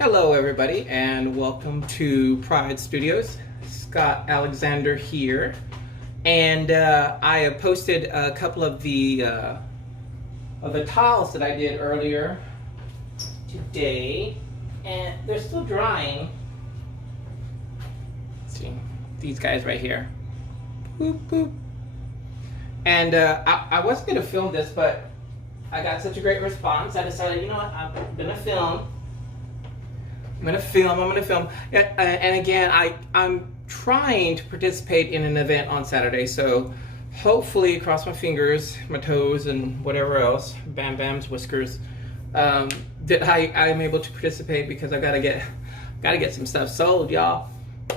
Hello everybody and welcome to Pride Studios. Scott Alexander here, and I have posted a couple of the tiles that I did earlier today, and they're still drying. Let's see, these guys right here. Boop, boop. And I wasn't going to film this, but I got such a great response. I decided, you know what, I'm going to film. I'm gonna film. And again, I'm trying to participate in an event on Saturday, so hopefully, cross my fingers, my toes, and whatever else, Bam Bam's whiskers, that I'm able to participate because I gotta get some stuff sold, y'all.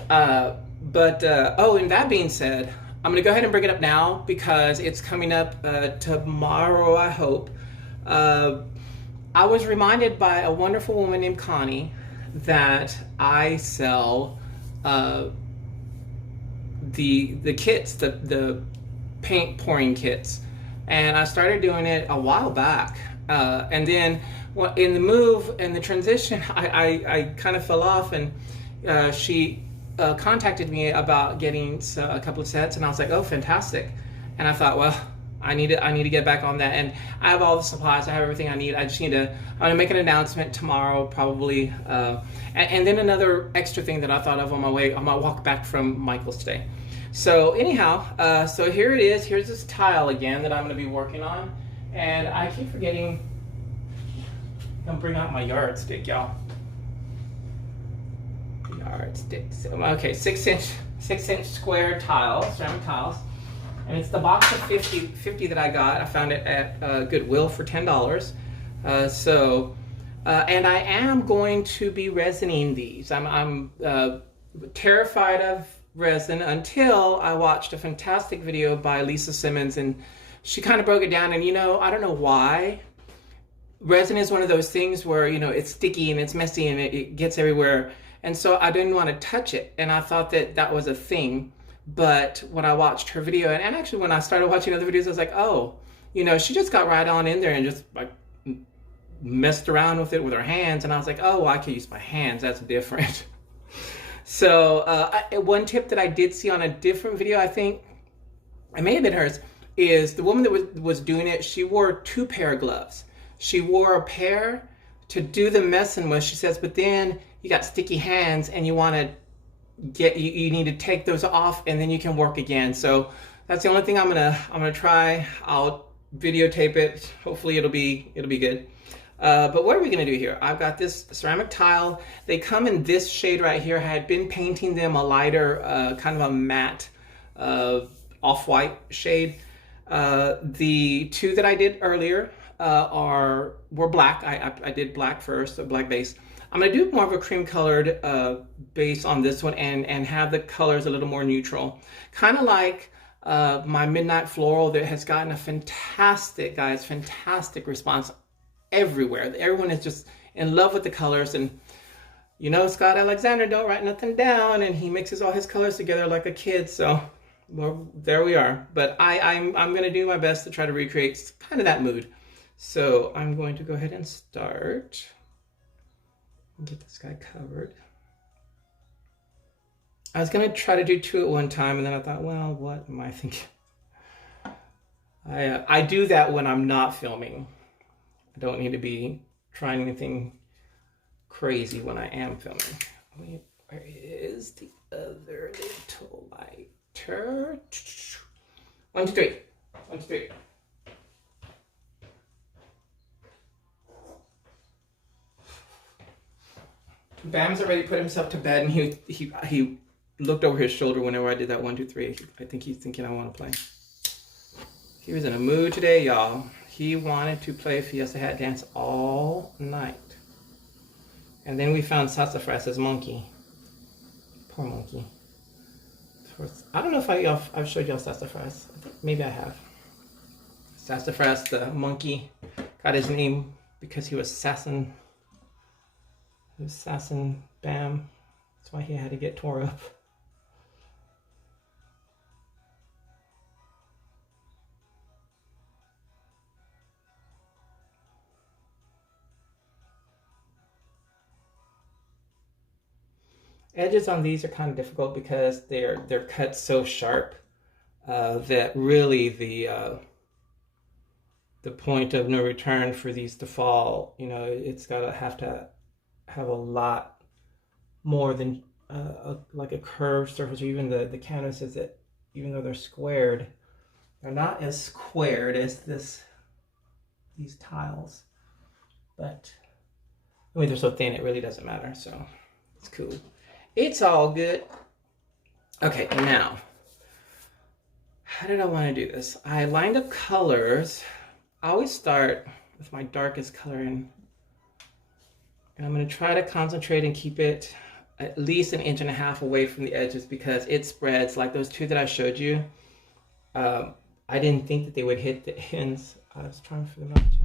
Oh, and that being said, I'm gonna go ahead and bring it up now because it's coming up tomorrow, I hope. I was reminded by a wonderful woman named Connie that I sell the kits, the paint pouring kits, and I started doing it a while back. And then in the move and the transition, I kind of fell off, and she contacted me about getting a couple of sets, and I was like, oh, fantastic. And I thought, well, I need to get back on that, and I have all the supplies. I have everything I need. I'm gonna make an announcement tomorrow, probably, and then another extra thing that I thought of on my walk back from Michael's today. So anyhow, so here it is. Here's this tile again that I'm gonna be working on, and I keep forgetting. I'm bring out my yardstick, y'all. Yardstick. Okay, 6-inch square tiles, ceramic tiles. And it's the box of 50 that I got. I found it at Goodwill for $10. And I am going to be resining these. I'm terrified of resin until I watched a fantastic video by Lisa Simmons, and she kind of broke it down. And I don't know why. Resin is one of those things where it's sticky and it's messy and it gets everywhere. And so I didn't want to touch it, and I thought that was a thing. But when I watched her video, and actually when I started watching other videos, I was like, oh, she just got right on in there and just like messed around with it with her hands. And I was like, oh, well, I can use my hands. That's different. So one tip that I did see on a different video, I think, it may have been hers, is the woman that was doing it, she wore 2 pair of gloves. She wore a pair to do the messing with, she says, but then you got sticky hands and you want to you need to take those off, and then you can work again. So that's the only thing I'm gonna try. I'll videotape it. Hopefully it'll be good. But what are we gonna do here? I've got this ceramic tile. They come in this shade right here. I had been painting them a lighter, kind of a matte, off-white shade. The 2 that I did earlier were black. I did black first, a black base. I'm going to do more of a cream colored base on this one and have the colors a little more neutral. Kind of like my Midnight Floral that has gotten a fantastic response everywhere. Everyone is just in love with the colors, and Scott Alexander don't write nothing down, and he mixes all his colors together like a kid. So well, there we are. But I'm going to do my best to try to recreate kind of that mood. So I'm going to go ahead and start. Get this guy covered. I was gonna try to do 2 at one time, and then I thought, well, what am I thinking? I do that when I'm not filming. I don't need to be trying anything crazy when I am filming. Wait, where is the other little lighter? 1, 2, 3. 1, 2, 3. Bam's already put himself to bed, and he looked over his shoulder whenever I did that 1, 2, 3. I think he's thinking I want to play. He was in a mood today, y'all. He wanted to play Fiesta Hat Dance all night. And then we found Sassafras's monkey. Poor monkey. I don't know if I've showed y'all Sassafras. I think maybe I have. Sassafras, the monkey, got his name because he was sassing. He was sassing Bam. That's why he had to get tore up. Edges on these are kind of difficult because they're cut so sharp that really the point of no return for these to fall, you know, it's got to have a lot more than like a curved surface, or even the canvases that, even though they're squared, they're not as squared as these tiles. But I mean, they're so thin, it really doesn't matter, so it's cool. It's all good. Okay, now, how did I want to do this? I lined up colors. I always start with my darkest color, and I'm going to try to concentrate and keep it at least 1.5 inches away from the edges, because it spreads, like those two that I showed you. I didn't think that they would hit the ends. I was trying for them out too.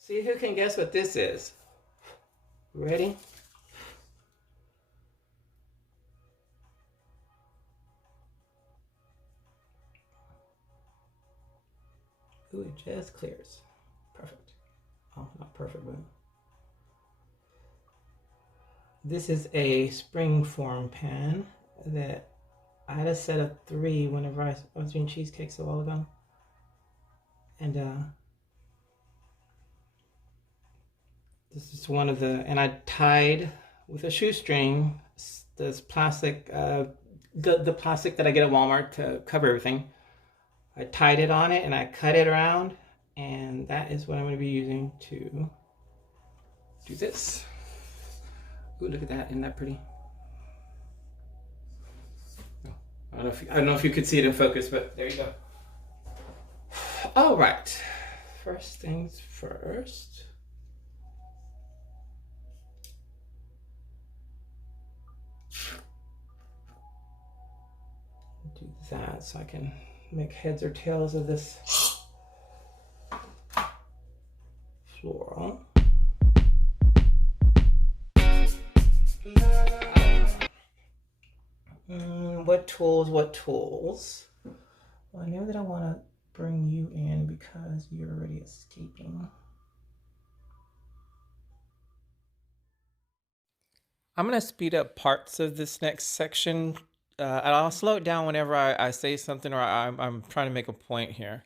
See who can guess what this is. Ready? Ooh, it just clears. Perfect. Oh, not perfect, but this is a spring form pan that I had a set of 3 whenever I was doing cheesecakes a while ago. And this is one of the, and I tied with a shoestring this plastic, the plastic that I get at Walmart to cover everything. I tied it on it and I cut it around, and that is what I'm going to be using to do this. Ooh, look at that. Isn't that pretty? Oh, I don't know if you could see it in focus, but there you go. All right. First things first. Do that so I can make heads or tails of this floral. What tools? Well, I know that I want to bring you in because you're already escaping. I'm going to speed up parts of this next section. And I'll slow it down whenever I say something or I'm trying to make a point here.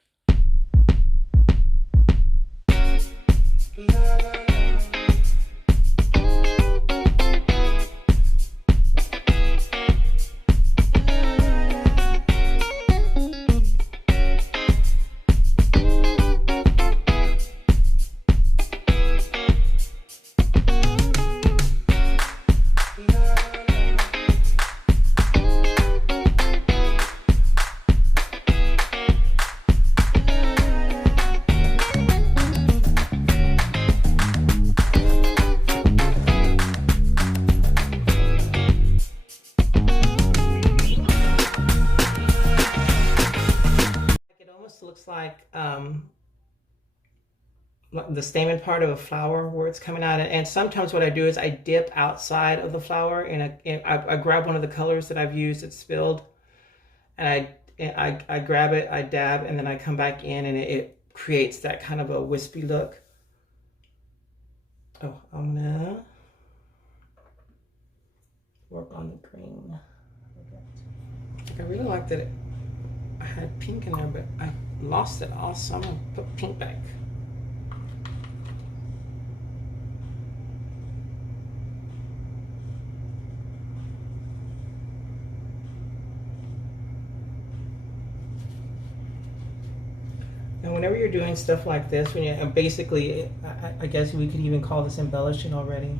Looks like the stamen part of a flower where it's coming out. And sometimes what I do is I dip outside of the flower and I grab one of the colors that I've used that's spilled, and I grab it, I dab, and then I come back in, and it creates that kind of a wispy look. Oh, I'm gonna work on the green. I really like that I had pink in there, but I lost it all, so I'm gonna put pink back. And whenever you're doing stuff like this, when you basically, I guess we could even call this embellishing already.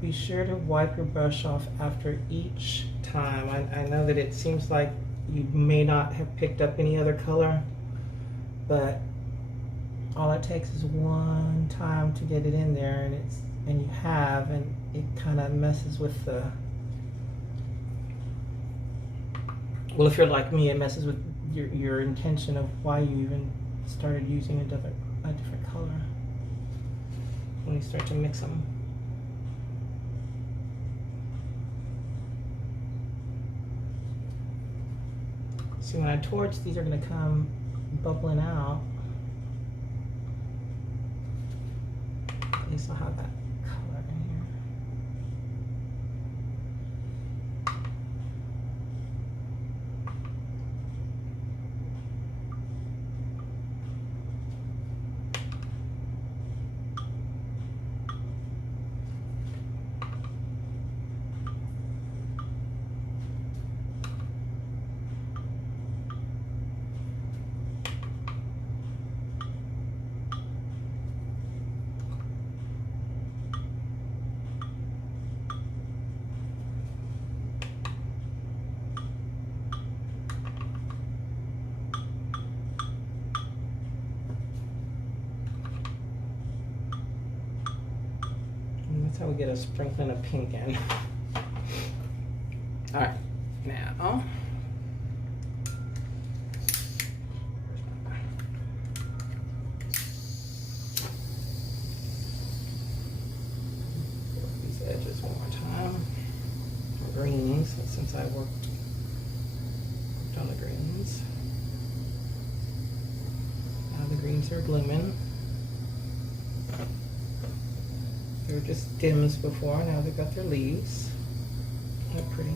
Be sure to wipe your brush off after each time. I know that it seems like you may not have picked up any other color, but all it takes is one time to get it in there, and you have, and it kind of messes with the, well, if you're like me, it messes with your intention of why you even started using a different color when you start to mix them. See, when I torch, these are going to come bubbling out. At least I'll have that color in here. That's how we get a sprinkling of pink in. All right, now these edges one more time. Greens, since I worked on the greens. Now the greens are blooming. They were just stems before, now they've got their leaves. They're pretty.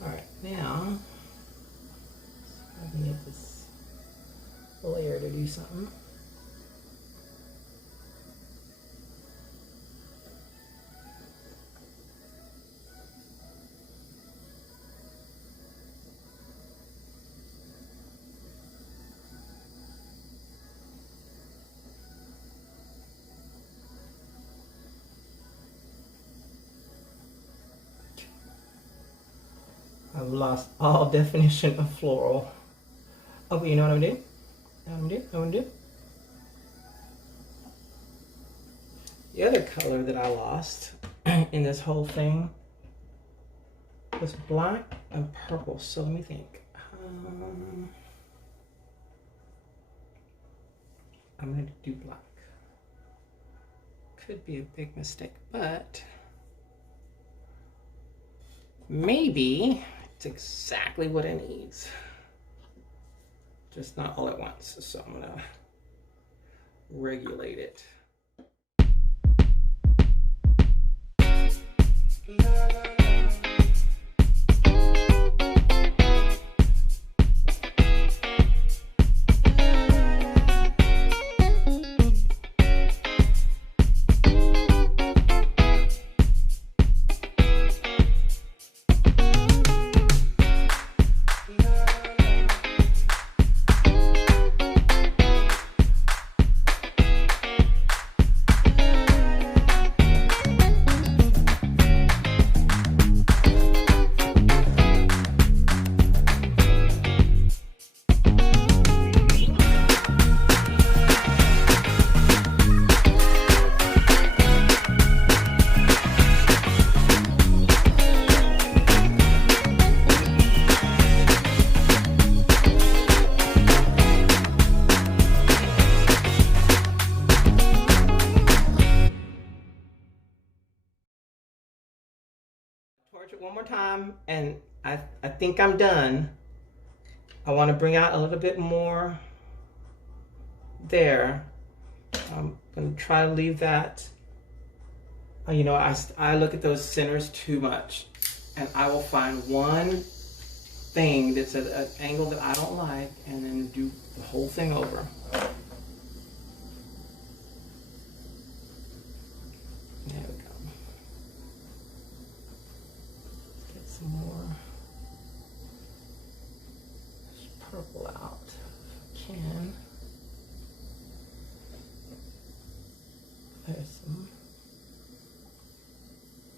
All right, now I can get this layer to do something. I've lost all definition of floral. Oh, but you know what I'm doing? The other color that I lost in this whole thing was black and purple. So let me think. I'm going to do black. Could be a big mistake, but maybe it's exactly what it needs. Just not all at once. So I'm going to regulate it. Torch it one more time, and I think I'm done. I want to bring out a little bit more there. I'm going to try to leave that. You know, I look at those centers too much, and I will find one thing that's at an angle that I don't like, and then do the whole thing over. There we go. Let's get some more purple out if I can. There's some.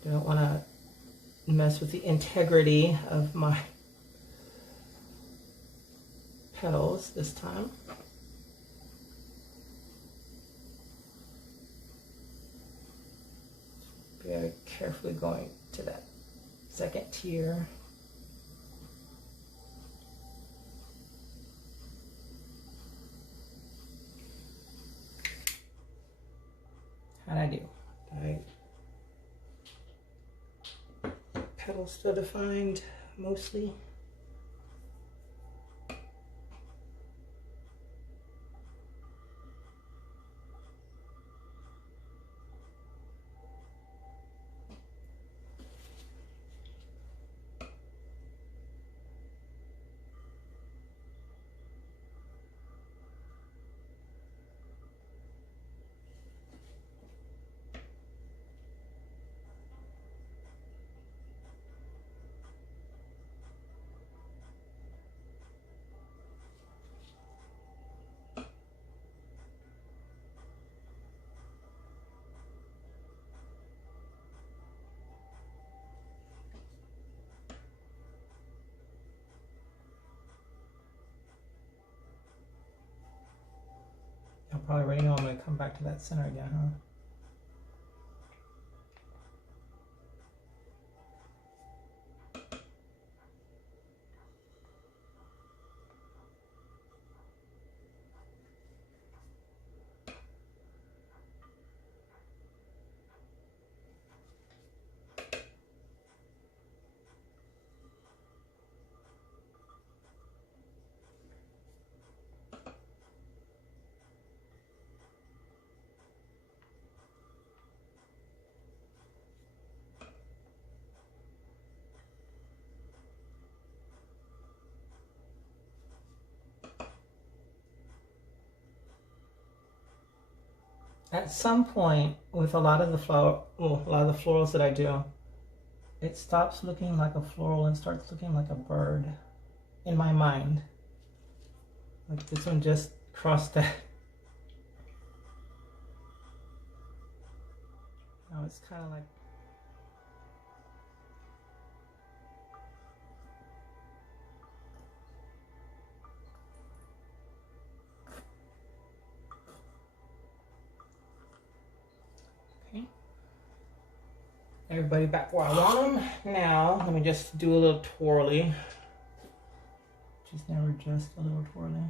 Don't want to mess with the integrity of my petals this time. Very carefully going to that second tier. How'd I do? Petals still defined mostly. Y'all probably already know I'm going to come back to that center again, huh? At some point, with a lot of the florals that I do, it stops looking like a floral and starts looking like a bird in my mind. Like this one just crossed that. Now it's kind of like. Okay. Everybody back where I want them. Now, let me just do a little twirly. Just never just a little twirly.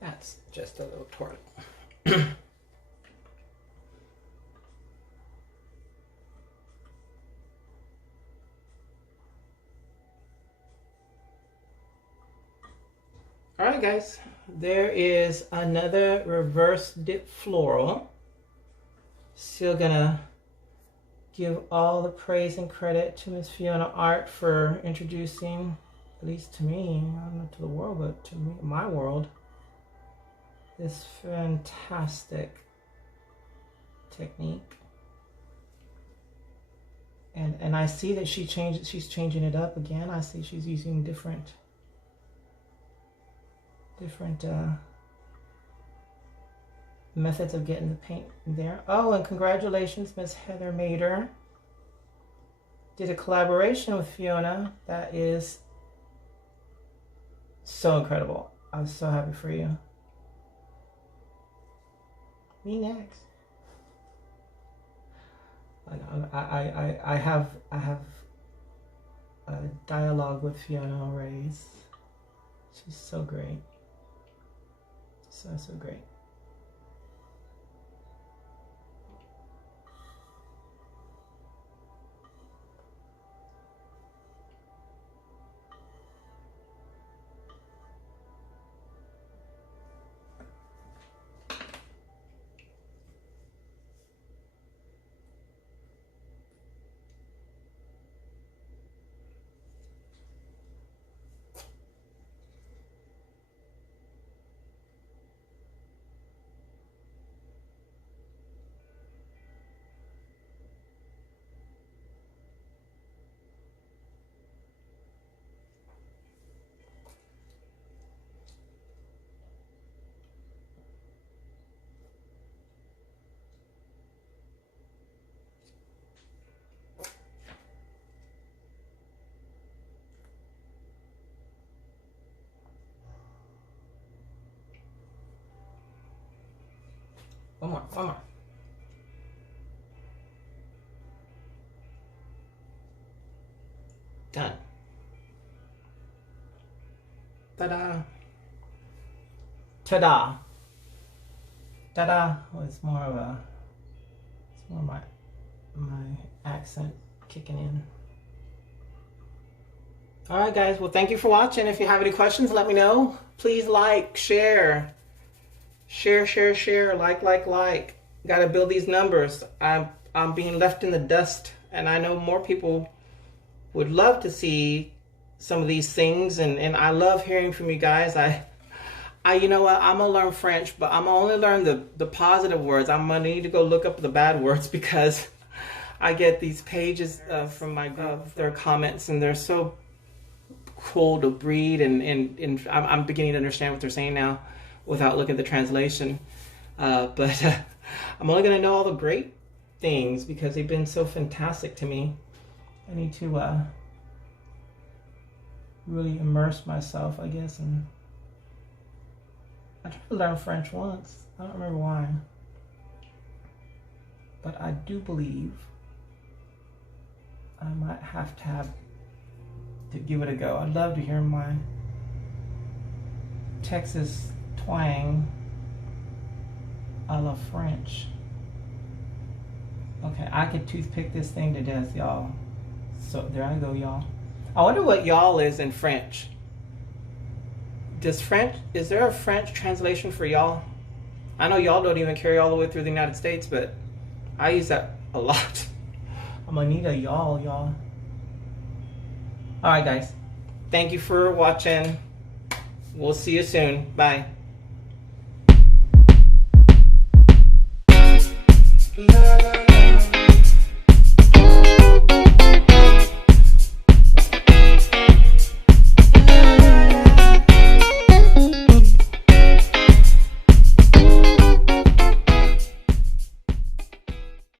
That's just a little twirl. All right, guys, there is another reverse dip floral. Still gonna give all the praise and credit to Miss Fiona Art for introducing, at least to me, I don't know to the world, but to me, my world, this fantastic technique. And I see that she's changing it up again. I see she's using different methods of getting the paint there. Oh, and congratulations, Miss Heather Mader. Did a collaboration with Fiona. That is so incredible. I was so happy for you. Me next. I have a dialogue with Fiona already. She's so great. So great. One more, one more. Done. Ta-da. Ta-da. Ta-da. Well, it's more of my accent kicking in. All right, guys. Well, thank you for watching. If you have any questions, let me know. Please like, share. Share. Like. Got to build these numbers. I'm being left in the dust, and I know more people would love to see some of these things, and I love hearing from you guys. I you know what, I'm gonna learn French, but I'm gonna only learn the positive words. I'm gonna need to go look up the bad words, because I get these pages from my group, their comments, and they're so cool to read, and I'm beginning to understand what they're saying now without looking at the translation. But I'm only gonna know all the great things because they've been so fantastic to me. I need to really immerse myself, I guess. And I tried to learn French once. I don't remember why. But I do believe I might have to give it a go. I'd love to hear my Texas twang a la French. Okay, I could toothpick this thing to death, y'all. So there I go, y'all. I wonder what y'all is in French. Is there a French translation for y'all? I know y'all don't even carry all the way through the United States, but I use that a lot. I'm gonna need a y'all. All right, guys. Thank you for watching. We'll see you soon. Bye.